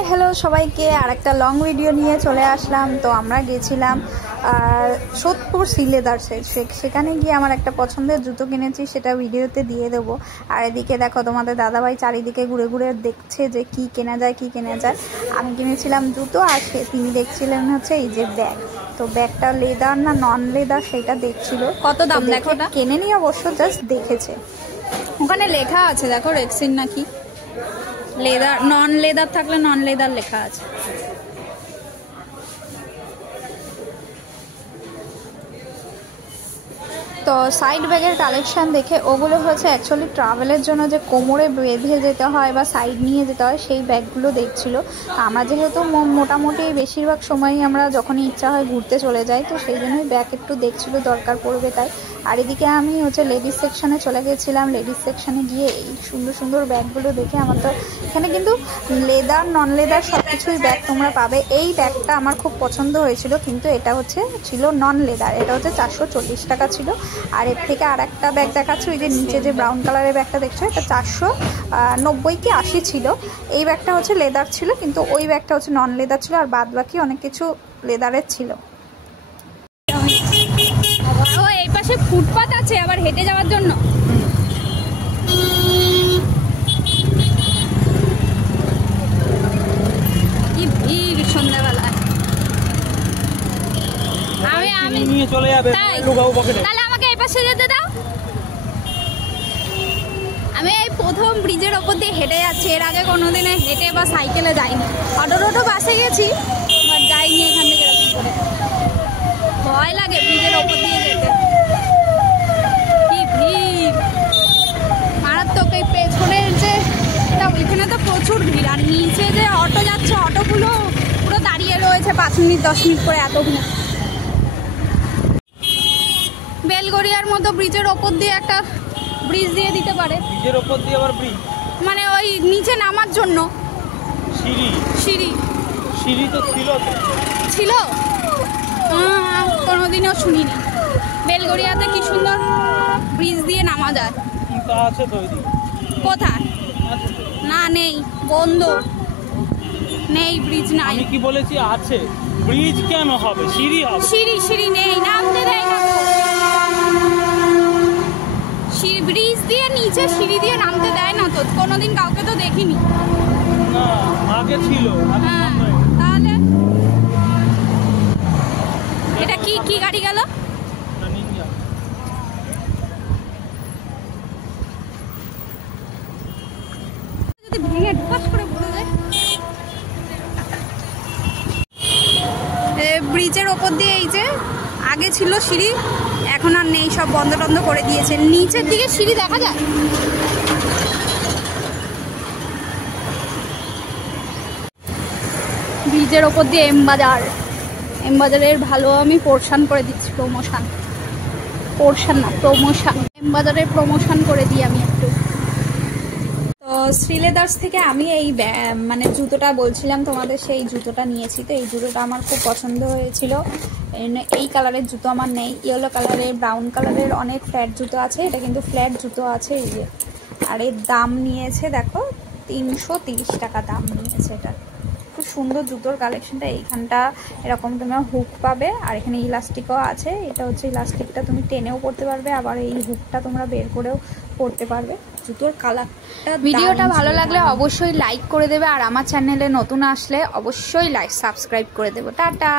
Hi hello সবাইকে আরেকটা long video নিয়ে চলে আসলাম। তো আমরা গেছিলাম সোদপুর সিলেদার্সে, সেখানে গিয়ে আমার একটা পছন্দের জুতো কিনেছি, সেটা ভিডিওতে দিয়ে দেবো। আর এদিকে দেখো তোমাদের দাদাভাই চারিদিকে ঘুরে ঘুরে দেখছে যে কি কেনা যায় কি কেনা যায়। আমি কিনেছিলাম জুতো, আর তিনি দেখছিলেন হচ্ছে এই যে ব্যাগ। তো ব্যাগটা লেদার না নন লেদার সেটা দেখছিল। কত দাম দেখো, কেনে নি অবশ্য, জাস্ট দেখেছে। ওখানে লেখা আছে দেখো রেক্সিন নাকি লেদার, নন লেদার থাকলে নন লেদার লেখা আছে। তো সাইড ব্যাগের কালেকশন দেখে ওগুলো হচ্ছে অ্যাকচুয়ালি ট্রাভেলের জন্য যে কোমরে বেঁধে যেতে হয় বা সাইড নিয়ে যেতে হয় সেই ব্যাগগুলো দেখছিল। আমরা যেহেতু মোটামুটি বেশিরভাগ সময়ই আমরা যখনই ইচ্ছা হয় ঘুরতে চলে যাই, তো সেই জন্যই ব্যাগ একটু দেখছিল দরকার পড়বে তাই। আর এদিকে আমি হচ্ছে লেডিস সেকশনে চলে গেছিলাম। লেডিস সেকশনে গিয়ে এই সুন্দর সুন্দর ব্যাগগুলো দেখে আমার তো এখানে কিন্তু লেদার নন লেদার সব কিছুই ব্যাগ তোমরা পাবে। এই ব্যাগটা আমার খুব পছন্দ হয়েছিল, কিন্তু এটা ছিল নন লেদার। এটা হচ্ছে 440 টাকা ছিল। আর এর থেকে আর একটা ব্যাগ দেখাচ্ছি, ওই যে নিচে যে ব্রাউন কালারের ব্যাগটা দেখছো, এটা 490 কি 80 ছিল। এই ব্যাগটা হচ্ছে লেদার ছিল, কিন্তু ওই ব্যাগটা হচ্ছে নন লেদার ছিল, আর বাদ বাকি অনেক কিছু লেদারের ছিল। ও এই পাশে ফুটপাত আছে আবার হেঁটে যাওয়ার জন্য। কি ভিড় সন্ধ্যাবেলায়। আমি নিয়ে চলে যাবে, তাহলে আমাকে এই পাশে যেতে দাও। আমি এই প্রথম ব্রিজের ওপর দিয়ে হেঁটে যাচ্ছি, এর আগে কোনোদিনে হেঁটে বা সাইকেলে যাইনি। অটো বাসে গেছি, বাট যাইনি এখান থেকে এরকম করে। ভয় লাগে ব্রিজের ওপর দিয়ে যেতে, কি ভিড় মারাত্মক। এই পেছনের যে ওইখানে তো প্রচুর ভিড়, আর নিচে যে অটো যাচ্ছে অটোগুলো পুরো দাঁড়িয়ে রয়েছে 5 মিনিট 10 মিনিট করে, এত ভিড়। বেলগড়িয়ার মতো ব্রিজের ওপর দিয়ে একটা ব্রিজ দিয়ে দিতে পারে। ব্রিজের ওপর দিয়ে আবার ব্রিজ মানে ওই নিচে নামার জন্য সিঁড়ি তো ছিল কোনোদিনও শুনিনি। বেলগড়িয়াতে কি সুন্দর ব্রিজ দিয়ে নামা যায়। আছে তো কোথায়? না নেই, বন্ধ, নেই ব্রিজ নাই। আমি কি বলেছি আছে ব্রিজ, কেন হবে সিঁড়ি হবে? সিঁড়ি নেই, নামতে দেয় না। ব্রিজ দিয়ে নিচে সিঁড়ি দিয়ে নামতে দেয় না তো, কোনোদিন কাউকে তো দেখিনি। না আগে ছিল। হ্যাঁ, তাহলে এটা কি গাড়ি গেল? যদি ভেঙে ঢুকাস করে পড়ে যায়। ব্রিজের ওপর দিয়ে এই যে আগে ছিল সিঁড়ি, এখন আর নেই, সব বন্ধ টন্ধ করে দিয়েছে। নিচের দিকে সিঁড়ি দেখা যায়। ব্রিজের ওপর দিয়ে এম বাজারের ভালো আমি পোর্শন করে দিচ্ছি, প্রমোশন এম বাজারের প্রমোশন করে দিই আমি একটু। তো শ্রীলেদার্স থেকে আমি এই মানে জুতোটা বলছিলাম তোমাদের, সেই জুতোটা নিয়েছি। তো এই জুতোটা আমার খুব পছন্দ হয়েছিল। এই কালারের জুতো আমার নেই, ইয়েলো কালারের, ব্রাউন কালারের অনেক ফ্ল্যাট জুতো আছে। এটা কিন্তু ফ্ল্যাট জুতো আছে এই যে। আর এর দাম নিয়েছে দেখো 330 টাকা দাম নিয়েছে। এটা খুব সুন্দর জুতোর কালেকশনটা। এইখানটা এরকম তোমার হুক পাবে, আর এখানে ইলাস্টিকও আছে। এটা হচ্ছে ইলাস্টিকটা তুমি টেনেও পড়তে পারবে, আবার এই হুকটা তোমরা বের করেও পড়তে পারবে। জুতোর কালারটা। ভিডিওটা ভালো লাগলে অবশ্যই লাইক করে দেবে, আর আমার চ্যানেলে নতুন আসলে অবশ্যই সাবস্ক্রাইব করে দেবো। টাটা।